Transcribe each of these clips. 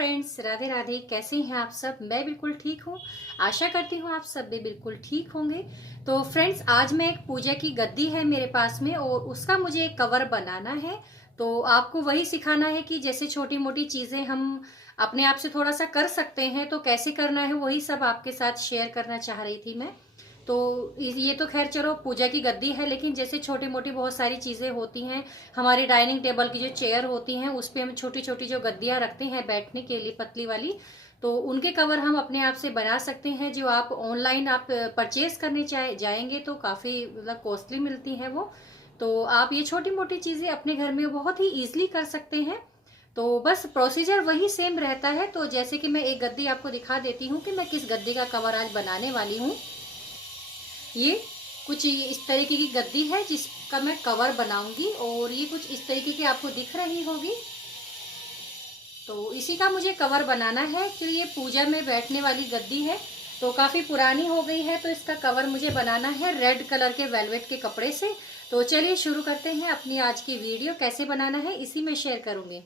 Friends, Radhe Radhe. कैसे हैं आप सब? मैं बिल्कुल ठीक हूँ। आशा करती हूँ आप सब भी बिल्कुल ठीक होंगे। तो फ्रेंड्स, आज मैं एक पूजा की गद्दी है मेरे पास में और उसका मुझे एक कवर बनाना है। तो आपको वही सिखाना है कि जैसे छोटी मोटी चीजें हम अपने आप से थोड़ा सा कर सकते हैं, तो कैसे करना है वही सब आपके साथ शेयर करना चाह रही थी मैं। तो ये तो खैर चलो पूजा की गद्दी है, लेकिन जैसे छोटी मोटी बहुत सारी चीजें होती हैं। हमारी डाइनिंग टेबल की जो चेयर होती हैं उस पे हम छोटी छोटी जो गद्दियां रखते हैं बैठने के लिए, पतली वाली, तो उनके कवर हम अपने आप से बना सकते हैं। जो आप ऑनलाइन आप परचेज करने जाएंगे तो काफी मतलब कॉस्टली मिलती हैं वो। तो आप ये छोटी मोटी चीजें अपने घर में बहुत ही इजीली कर सकते हैं। तो बस प्रोसीजर वही सेम रहता है। तो जैसे कि मैं एक गद्दी आपको दिखा देती हूँ कि मैं किस गद्दी का कवर आज बनाने वाली हूँ। ये कुछ इस तरीके की गद्दी है जिसका मैं कवर बनाऊंगी और ये कुछ इस तरीके की आपको दिख रही होगी। तो इसी का मुझे कवर बनाना है कि ये पूजा में बैठने वाली गद्दी है, तो काफ़ी पुरानी हो गई है। तो इसका कवर मुझे बनाना है रेड कलर के वेलवेट के कपड़े से। तो चलिए शुरू करते हैं अपनी आज की वीडियो। कैसे बनाना है इसी में शेयर करूंगी।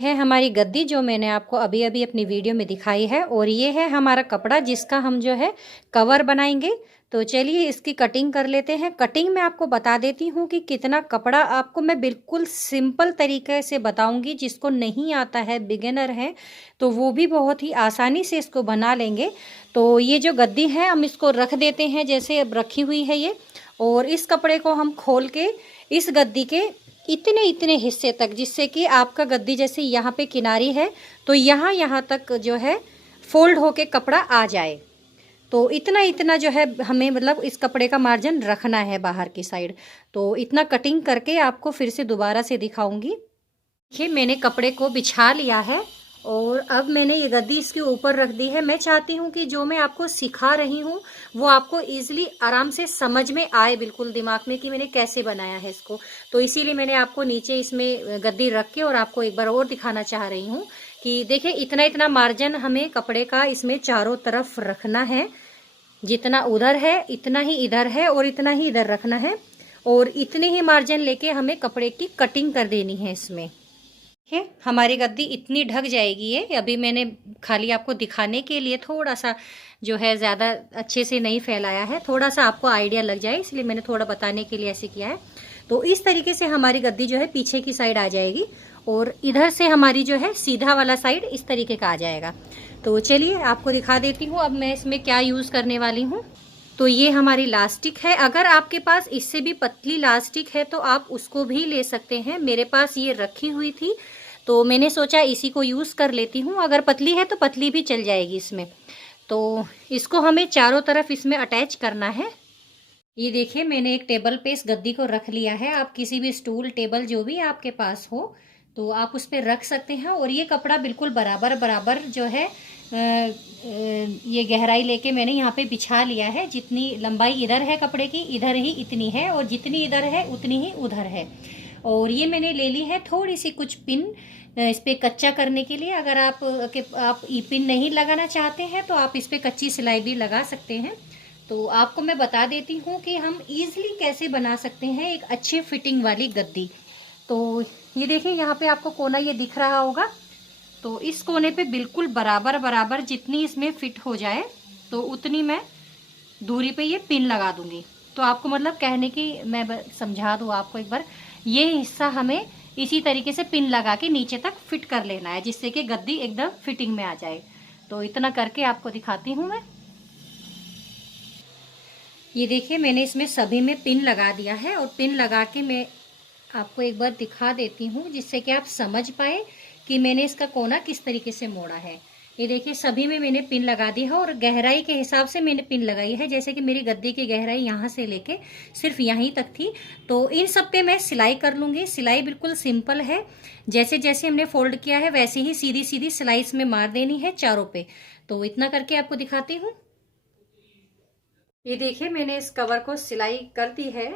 है हमारी गद्दी जो मैंने आपको अभी अभी अपनी वीडियो में दिखाई है, और ये है हमारा कपड़ा जिसका हम जो है कवर बनाएंगे। तो चलिए इसकी कटिंग कर लेते हैं। कटिंग में आपको बता देती हूँ कि कितना कपड़ा आपको मैं बिल्कुल सिंपल तरीके से बताऊंगी। जिसको नहीं आता है, बिगिनर है, तो वो भी बहुत ही आसानी से इसको बना लेंगे। तो ये जो गद्दी है हम इसको रख देते हैं जैसे अब रखी हुई है ये। और इस कपड़े को हम खोल के इस गद्दी के इतने इतने हिस्से तक, जिससे कि आपका गद्दी जैसे यहाँ पे किनारी है तो यहाँ तक जो है फोल्ड होके कपड़ा आ जाए। तो इतना इतना जो है हमें मतलब इस कपड़े का मार्जिन रखना है बाहर की साइड। तो इतना कटिंग करके आपको फिर से दोबारा से दिखाऊंगी। देखिए मैंने कपड़े को बिछा लिया है और अब मैंने ये गद्दी इसके ऊपर रख दी है। मैं चाहती हूँ कि जो मैं आपको सिखा रही हूँ वो आपको इजीली आराम से समझ में आए, बिल्कुल दिमाग में, कि मैंने कैसे बनाया है इसको। तो इसीलिए मैंने आपको नीचे इसमें गद्दी रख के और आपको एक बार और दिखाना चाह रही हूँ कि देखिए इतना इतना मार्जिन हमें कपड़े का इसमें चारों तरफ रखना है। जितना उधर है इतना ही इधर है और इतना ही इधर रखना है। और इतने ही मार्जिन लेके हमें कपड़े की कटिंग कर देनी है इसमें। है हमारी गद्दी इतनी ढक जाएगी। ये अभी मैंने खाली आपको दिखाने के लिए थोड़ा सा जो है ज़्यादा अच्छे से नहीं फैलाया है, थोड़ा सा आपको आइडिया लग जाए इसलिए मैंने थोड़ा बताने के लिए ऐसे किया है। तो इस तरीके से हमारी गद्दी जो है पीछे की साइड आ जाएगी और इधर से हमारी जो है सीधा वाला साइड इस तरीके का आ जाएगा। तो चलिए आपको दिखा देती हूँ अब मैं इसमें क्या यूज़ करने वाली हूँ। तो ये हमारी लास्टिक है। अगर आपके पास इससे भी पतली लास्टिक है तो आप उसको भी ले सकते हैं। मेरे पास ये रखी हुई थी तो मैंने सोचा इसी को यूज़ कर लेती हूँ। अगर पतली है तो पतली भी चल जाएगी इसमें। तो इसको हमें चारों तरफ इसमें अटैच करना है। ये देखिए मैंने एक टेबल पे इस गद्दी को रख लिया है। आप किसी भी स्टूल, टेबल जो भी आपके पास हो तो आप उस पर रख सकते हैं। और ये कपड़ा बिल्कुल बराबर बराबर जो है ये गहराई लेके मैंने यहाँ पे बिछा लिया है। जितनी लंबाई इधर है कपड़े की इधर ही इतनी है और जितनी इधर है उतनी ही उधर है। और ये मैंने ले ली है थोड़ी सी कुछ पिन इस पे कच्चा करने के लिए। अगर आप पिन नहीं लगाना चाहते हैं तो आप इस पे कच्ची सिलाई भी लगा सकते हैं। तो आपको मैं बता देती हूँ कि हम इजीली कैसे बना सकते हैं एक अच्छी फिटिंग वाली गद्दी। तो ये देखिए यहाँ पे आपको कोना ये दिख रहा होगा। तो इस कोने पे बिल्कुल बराबर बराबर जितनी इसमें फिट हो जाए तो उतनी मैं दूरी पे ये पिन लगा दूंगी। तो आपको मतलब कहने की मैं समझा दूँ आपको एक बार। ये हिस्सा हमें इसी तरीके से पिन लगा के नीचे तक फिट कर लेना है जिससे कि गद्दी एकदम फिटिंग में आ जाए। तो इतना करके आपको दिखाती हूँ मैं। ये देखिए मैंने इसमें सभी में पिन लगा दिया है और पिन लगा के मैं आपको एक बार दिखा देती हूँ जिससे कि आप समझ पाए कि मैंने इसका कोना किस तरीके से मोड़ा है। ये देखिए सभी में मैंने पिन लगा दी है और गहराई के हिसाब से मैंने पिन लगाई है। जैसे कि मेरी गद्दी की गहराई यहाँ से लेके सिर्फ यहीं तक थी। तो इन सब पे मैं सिलाई कर लूँगी। सिलाई बिल्कुल सिंपल है, जैसे जैसे हमने फोल्ड किया है वैसे ही सीधी सीधी सिलाई इसमें मार देनी है चारों पे। तो इतना करके आपको दिखाती हूँ। ये देखिए मैंने इस कवर को सिलाई कर दी है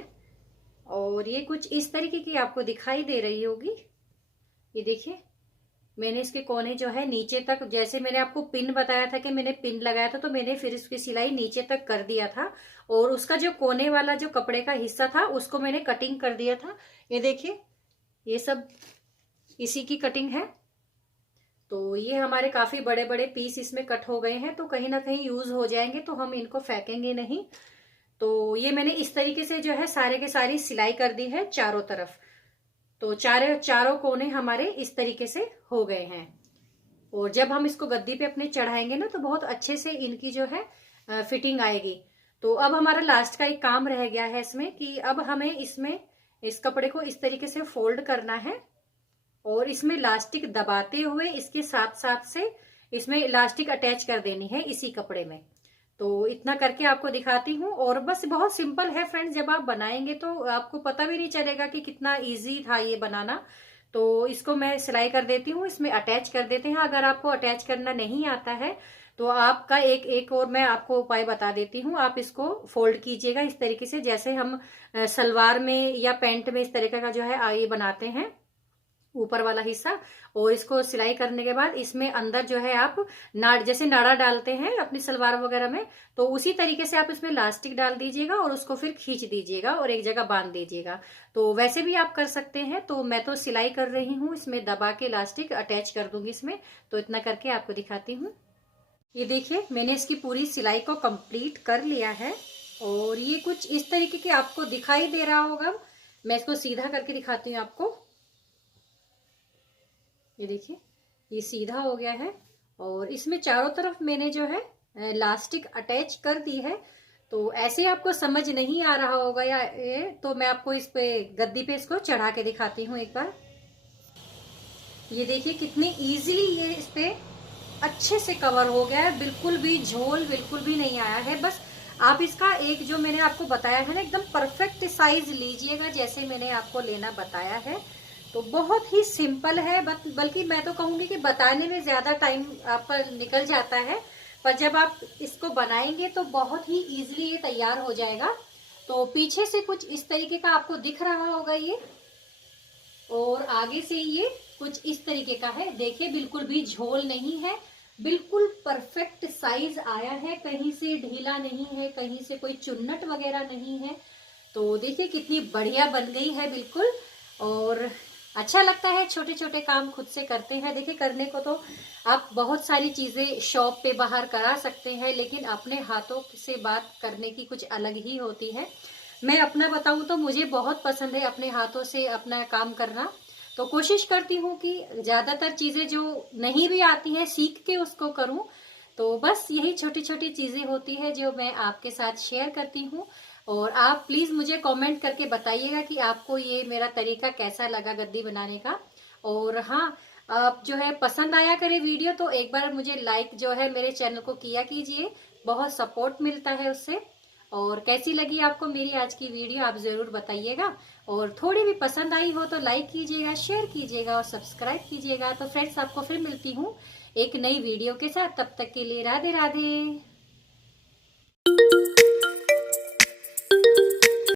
और ये कुछ इस तरीके की आपको दिखाई दे रही होगी। ये देखिए मैंने इसके कोने जो है नीचे तक, जैसे मैंने आपको पिन बताया था कि मैंने पिन लगाया था तो मैंने फिर इसकी सिलाई नीचे तक कर दिया था और उसका जो कोने वाला जो कपड़े का हिस्सा था उसको मैंने कटिंग कर दिया था। ये देखिए ये सब इसी की कटिंग है। तो ये हमारे काफी बड़े बड़े पीस इसमें कट हो गए हैं, तो कहीं ना कहीं यूज हो जाएंगे, तो हम इनको फेंकेंगे नहीं। तो ये मैंने इस तरीके से जो है सारे के सारी सिलाई कर दी है चारों तरफ। तो चारों कोने हमारे इस तरीके से हो गए हैं। और जब हम इसको गद्दी पे अपने चढ़ाएंगे ना, तो बहुत अच्छे से इनकी जो है फिटिंग आएगी। तो अब हमारा लास्ट का एक काम रह गया है इसमें, कि अब हमें इसमें इस कपड़े को इस तरीके से फोल्ड करना है और इसमें इलास्टिक दबाते हुए इसके साथ साथ से इसमें इलास्टिक अटैच कर देनी है इसी कपड़े में। तो इतना करके आपको दिखाती हूँ, और बस बहुत सिंपल है फ्रेंड्स। जब आप बनाएंगे तो आपको पता भी नहीं चलेगा कि कितना इजी था ये बनाना। तो इसको मैं सिलाई कर देती हूँ, इसमें अटैच कर देते हैं। अगर आपको अटैच करना नहीं आता है तो आपका एक और मैं आपको उपाय बता देती हूँ। आप इसको फोल्ड कीजिएगा इस तरीके से, जैसे हम सलवार में या पैंट में इस तरीके का जो है ये बनाते हैं ऊपर वाला हिस्सा। और इसको सिलाई करने के बाद इसमें अंदर जो है आप जैसे नाड़ा डालते हैं अपनी सलवार वगैरह में, तो उसी तरीके से आप इसमें इलास्टिक डाल दीजिएगा और उसको फिर खींच दीजिएगा और एक जगह बांध दीजिएगा। तो वैसे भी आप कर सकते हैं। तो मैं तो सिलाई कर रही हूँ, इसमें दबा के इलास्टिक अटैच कर दूंगी इसमें। तो इतना करके आपको दिखाती हूँ। ये देखिए मैंने इसकी पूरी सिलाई को कंप्लीट कर लिया है, और ये कुछ इस तरीके के आपको दिखाई दे रहा होगा। मैं इसको सीधा करके दिखाती हूँ आपको। ये देखिए ये सीधा हो गया है, और इसमें चारों तरफ मैंने जो है इलास्टिक अटैच कर दी है। तो ऐसे आपको समझ नहीं आ रहा होगा या ये, तो मैं आपको इस पे गद्दी पे इसको चढ़ा के दिखाती हूँ एक बार। ये देखिए कितनी इजीली ये इस पे अच्छे से कवर हो गया है, बिल्कुल भी झोल बिल्कुल भी नहीं आया है। बस आप इसका एक जो मैंने आपको बताया है ना, एकदम परफेक्ट साइज लीजिएगा जैसे मैंने आपको लेना बताया है। तो बहुत ही सिंपल है, बल्कि मैं तो कहूंगी कि बताने में ज्यादा टाइम आपका निकल जाता है, पर जब आप इसको बनाएंगे तो बहुत ही इजीली ये तैयार हो जाएगा। तो पीछे से कुछ इस तरीके का आपको दिख रहा होगा ये, और आगे से ये कुछ इस तरीके का है। देखिए बिल्कुल भी झोल नहीं है, बिल्कुल परफेक्ट साइज आया है, कहीं से ढीला नहीं है, कहीं से कोई चुन्नट वगैरह नहीं है। तो देखिए कितनी बढ़िया बन गई है बिल्कुल। और अच्छा लगता है, छोटे छोटे काम खुद से करते हैं। देखिए करने को तो आप बहुत सारी चीजें शॉप पे बाहर करा सकते हैं, लेकिन अपने हाथों से बात करने की कुछ अलग ही होती है। मैं अपना बताऊं तो मुझे बहुत पसंद है अपने हाथों से अपना काम करना। तो कोशिश करती हूँ कि ज्यादातर चीजें जो नहीं भी आती हैं सीख के उसको करूं। तो बस यही छोटी छोटी चीजें होती है जो मैं आपके साथ शेयर करती हूँ। और आप प्लीज मुझे कमेंट करके बताइएगा कि आपको ये मेरा तरीका कैसा लगा गद्दी बनाने का। और हाँ, आप जो है पसंद आया करे वीडियो तो एक बार मुझे लाइक जो है मेरे चैनल को किया कीजिए, बहुत सपोर्ट मिलता है उससे। और कैसी लगी आपको मेरी आज की वीडियो आप जरूर बताइएगा, और थोड़ी भी पसंद आई हो तो लाइक कीजिएगा, शेयर कीजिएगा और सब्सक्राइब कीजिएगा। तो फ्रेंड्स आपको फिर मिलती हूँ एक नई वीडियो के साथ, तब तक के लिए राधे राधे।